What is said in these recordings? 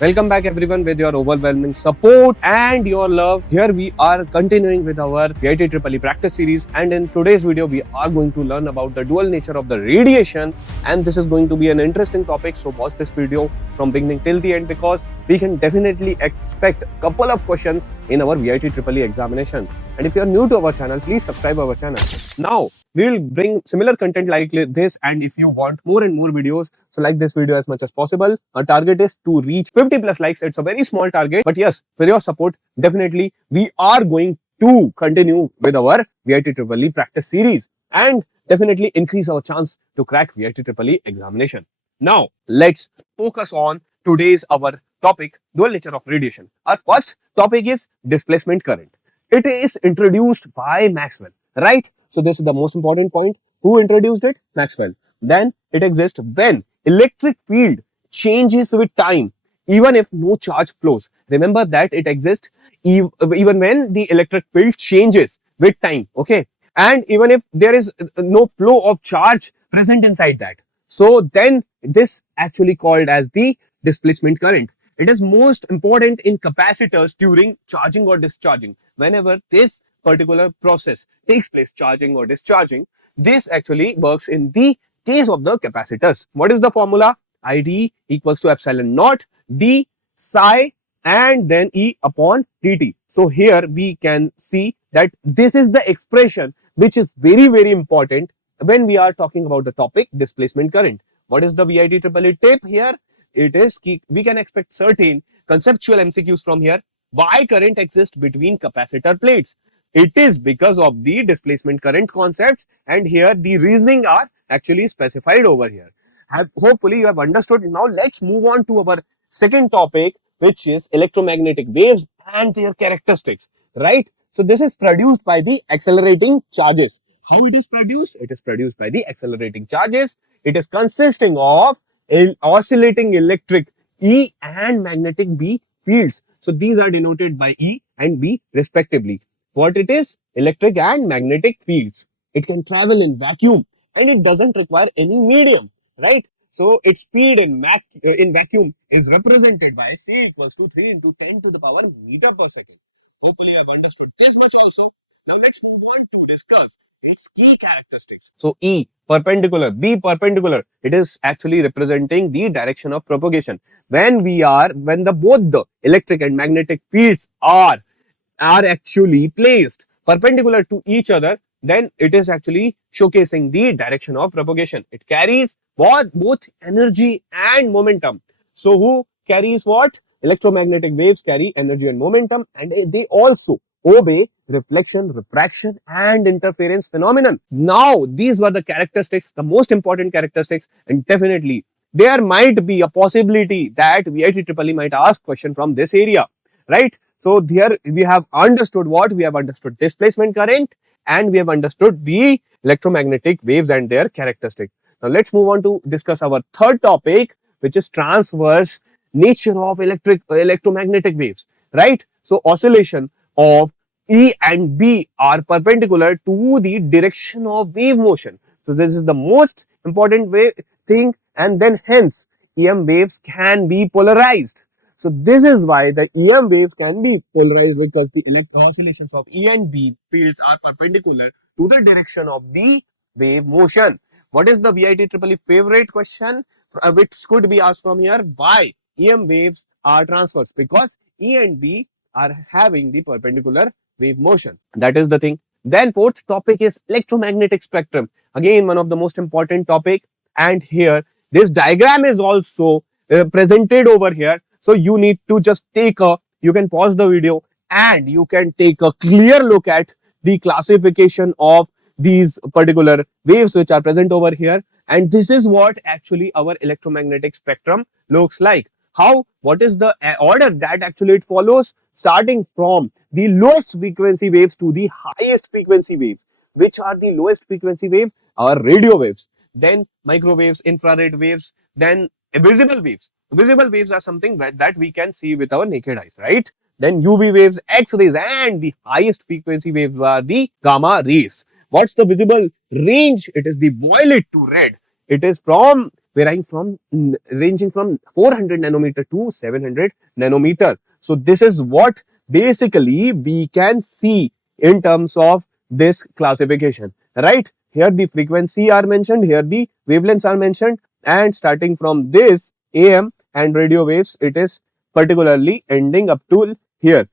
Welcome back everyone with your overwhelming support and your love. Here we are continuing with our VITEEE practice series, and in today's video we are going to learn about the dual nature of the radiation, and this is going to be an interesting topic, so watch this video from beginning till the end because we can definitely expect a couple of questions in our VITEEE examination. And if you are new to our channel, please subscribe our channel. Now we will bring similar content like this, and if you want more and more videos, so like this video as much as possible. Our target is to reach 50 plus likes. It's a very small target, but yes, with your support, definitely we are going to continue with our VITEEE practice series and definitely increase our chance to crack VITEEE examination. Now let's focus on today's our topic, dual nature of radiation. Our first topic is displacement current. It is introduced by Maxwell, right? So this is the most important point. Who introduced it? Maxwell. Then it exists when electric field changes with time, even if no charge flows. Remember that it exists even when the electric field changes with time, okay? And even if there is no flow of charge present inside that. So then this actually called as the displacement current. It is most important in capacitors during charging or discharging. Whenever this particular process takes place, charging or discharging, this actually works in the case of the capacitors. What is the formula? ID equals to epsilon naught d psi and then E upon dt. So here we can see that this is the expression which is very important when we are talking about the topic displacement current. What is the VITEEE tip here? It is we can expect certain conceptual MCQs from here. Why current exists between capacitor plates? It is because of the displacement current concepts, and here the reasoning are actually specified over here. Hopefully you have understood. Now let's move on to our second topic, which is electromagnetic waves and their characteristics, right? So this is produced by the accelerating charges. How it is produced? It is produced by the accelerating charges. It is consisting of oscillating electric E and magnetic B fields. So these are denoted by E and B respectively. What it is? Electric and magnetic fields. It can travel in vacuum and it doesn't require any medium, right? So its speed in vacuum is represented by C equals to 3 into 10 to the power meter per second. Hopefully you have understood this much also. Now let's move on to discuss its key characteristics. So E perpendicular, B perpendicular, it is actually representing the direction of propagation. When both the electric and magnetic fields are actually placed perpendicular to each other, then it is actually showcasing the direction of propagation. It carries both energy and momentum. So who carries what? Electromagnetic waves carry energy and momentum, and they also obey reflection, refraction and interference phenomenon. Now these were the characteristics, the most important characteristics, and definitely there might be a possibility that VITEEE might ask question from this area, right? So here we have understood what? We have understood displacement current and we have understood the electromagnetic waves and their characteristics. Now let's move on to discuss our third topic, which is transverse nature of electromagnetic waves, right? So oscillation of E and B are perpendicular to the direction of wave motion. So this is the most important thing, and then hence EM waves can be polarized. So this is why the EM waves can be polarized, because the oscillations of E and B fields are perpendicular to the direction of the wave motion. What is the VITEEE favorite question which could be asked from here? Why EM waves are transverse? Because E and B are having the perpendicular wave motion. That is the thing. Then fourth topic is electromagnetic spectrum. Again, one of the most important topic, and here this diagram is also presented over here. So you need to just you can pause the video and you can take a clear look at the classification of these particular waves which are present over here. And this is what actually our electromagnetic spectrum looks like. How? What is the order that actually it follows? Starting from the lowest frequency waves to the highest frequency waves. Which are the lowest frequency waves? Our radio waves. Then microwaves, infrared waves, then visible waves. Visible waves are something that we can see with our naked eyes, right? Then UV waves, X-rays, and the highest frequency waves are the gamma rays. What's the visible range? It is the violet to red. It is from varying from ranging from 400 nanometer to 700 nanometer. So this is what basically we can see in terms of this classification, right? Here the frequency are mentioned, here the wavelengths are mentioned, and starting from this AM and radio waves, it is particularly ending up to here,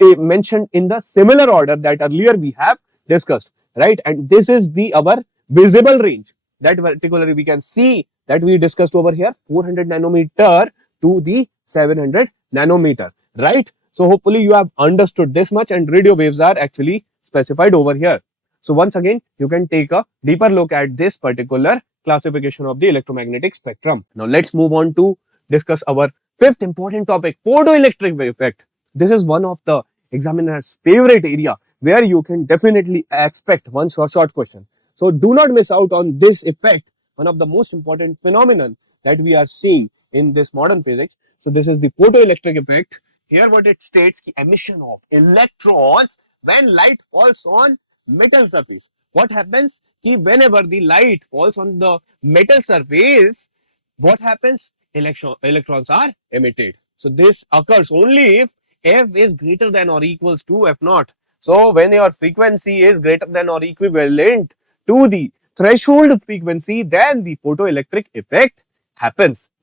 mentioned in the similar order that earlier we have discussed, right? And this is the our visible range that particularly we can see that we discussed over here, 400 nanometer to the 700 nanometer, right? So hopefully you have understood this much, and radio waves are actually specified over here. So once again, you can take a deeper look at this particular classification of the electromagnetic spectrum. Now let's move on to discuss our fifth important topic, photoelectric effect. This is one of the examiner's favorite area where you can definitely expect one short question. So do not miss out on this effect, one of the most important phenomenon that we are seeing in this modern physics. So this is the photoelectric effect. Here what it states, the emission of electrons when light falls on metal surface. What happens? Whenever the light falls on the metal surface, what happens? Electrons are emitted. So this occurs only if F is greater than or equals to F naught. So when your frequency is greater than or equivalent to the threshold frequency, then the photoelectric effect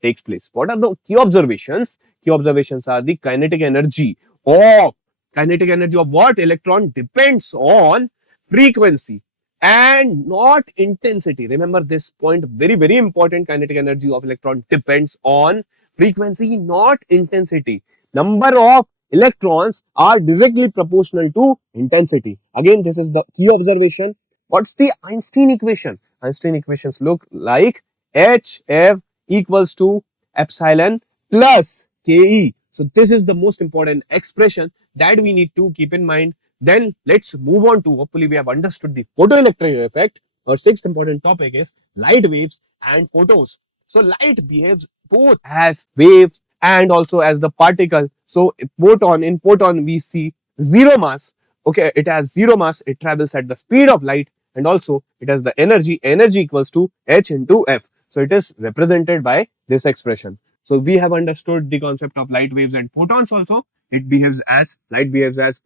takes place. What are the key observations? Key observations are the kinetic energy of what? Electron depends on frequency and not intensity. Remember this point, very, very important. Kinetic energy of electron depends on frequency, not intensity. Number of electrons are directly proportional to intensity. Again, this is the key observation. What's the Einstein equation? Einstein equations look like HF equals to epsilon plus KE. So this is the most important expression that we need to keep in mind. Then let's move on to, hopefully we have understood the photoelectric effect. Our sixth important topic is light waves and photons. So light behaves both as waves and also as the particle. So in photon we see zero mass. Okay, it has zero mass, it travels at the speed of light, and also it has the energy equals to H into F. So it is represented by this expression. So we have understood the concept of light waves and photons also. Light behaves as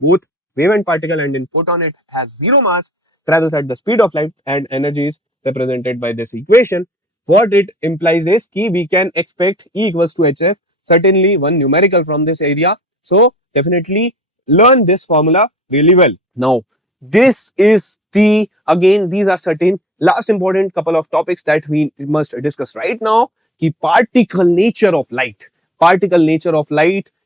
both wave and particle, and in photon it has zero mass, travels at the speed of light, and energy is represented by this equation. What it implies is that we can expect E equals to HF, certainly one numerical from this area. So definitely learn this formula really well. Now this is these are certain last important couple of topics that we must discuss right now. The particle nature of light.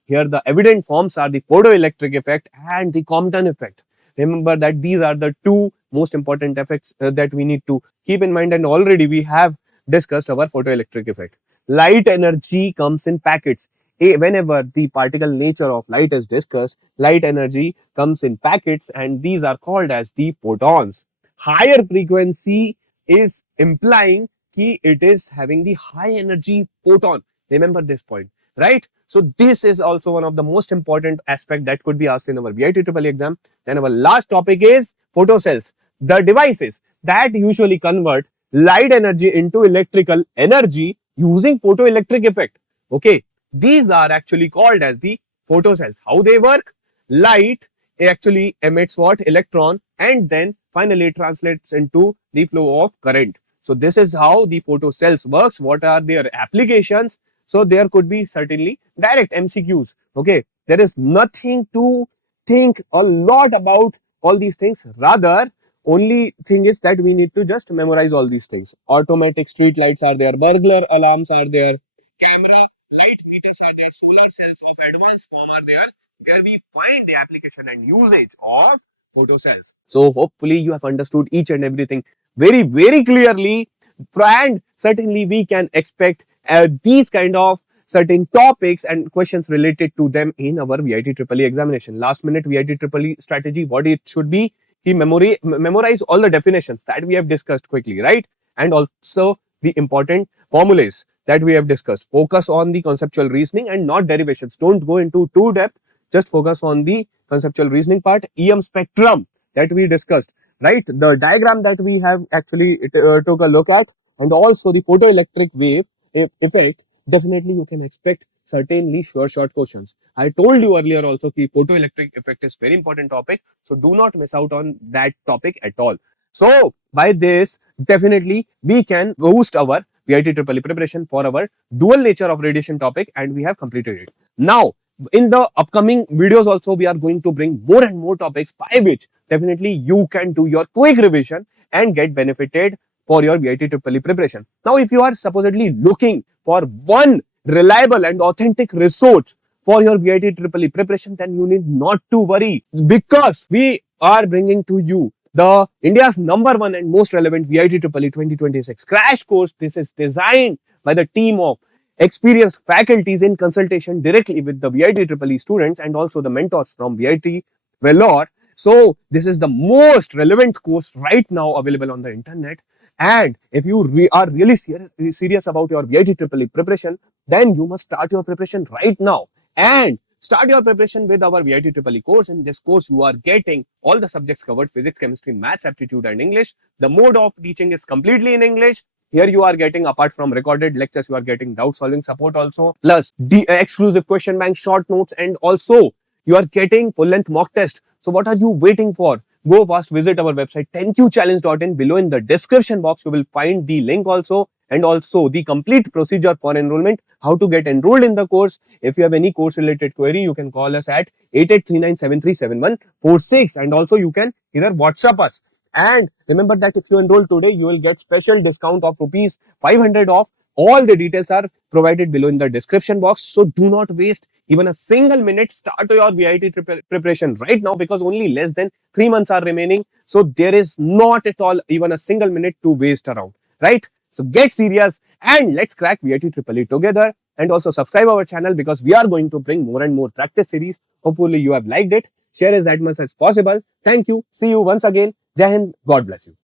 Here the evident forms are the photoelectric effect and the Compton effect. Remember that these are the two most important effects that we need to keep in mind, and already we have discussed our photoelectric effect. Light energy comes in packets. Whenever the particle nature of light is discussed, light energy comes in packets, and these are called as the photons. Higher frequency is implying that it is having the high energy photon. Remember this point, right? So this is also one of the most important aspect that could be asked in our VITEEE exam. Then our last topic is photocells, the devices that usually convert light energy into electrical energy using photoelectric effect. Okay, these are actually called as the photocells. How they work? Light actually emits what? Electron, and then finally translates into the flow of current. So this is how the photocells works. What are their applications? So there could be certainly direct MCQs. Okay, there is nothing to think a lot about all these things. Rather, only thing is that we need to just memorize all these things. Automatic street lights are there, burglar alarms are there, camera light meters are there, solar cells of advanced form are there, where we find the application and usage of photocells. So hopefully you have understood each and everything very, very clearly, and certainly we can expect these kind of certain topics and questions related to them in our VITEEE examination. Last minute VITEEE strategy, what it should be, memorize all the definitions that we have discussed quickly, right? And also the important formulas that we have discussed. Focus on the conceptual reasoning and not derivations. Don't go into too depth, just focus on the conceptual reasoning part. EM spectrum that we discussed, right? The diagram that we have actually took a look at, and also the photoelectric wave effect, definitely you can expect certainly short questions. I told you earlier also that photoelectric effect is very important topic, so do not miss out on that topic at all. So by this, definitely we can boost our VIT preparation for our dual nature of radiation topic, and we have completed it. Now, in the upcoming videos also, we are going to bring more and more topics by which definitely you can do your quick revision and get benefited for your VIT preparation. Now, if you are supposedly looking for one reliable and authentic resource for your VIT preparation, then you need not to worry, because we are bringing to you the India's #1 and most relevant VIT 2026 crash course. This is designed by the team of experienced faculties in consultation directly with the VIT students and also the mentors from VIT Vellore. So this is the most relevant course right now available on the internet. And if you are really serious about your VIT preparation, then you must start your preparation right now. And start your preparation with our VIT course. In this course, you are getting all the subjects covered: physics, chemistry, maths, aptitude, and English. The mode of teaching is completely in English. Here you are getting, apart from recorded lectures, you are getting doubt solving support also, plus exclusive question bank, short notes, and also you are getting full length mock test. So what are you waiting for? Go fast, visit our website thankyouchallenge.in. Below in the description box, you will find the link also, and also the complete procedure for enrollment, how to get enrolled in the course. If you have any course related query, you can call us at 8839737146, and also you can either WhatsApp us. And remember that if you enroll today, you will get special discount of rupees 500 off. All the details are provided below in the description box. So do not waste even a single minute. Start your VIT preparation right now, because only less than 3 months are remaining. So there is not at all even a single minute to waste around, right? So get serious and let's crack VIT together. And also subscribe our channel, because we are going to bring more and more practice series. Hopefully you have liked it. Share as much as possible. Thank you. See you once again. Jai Hind. God bless you.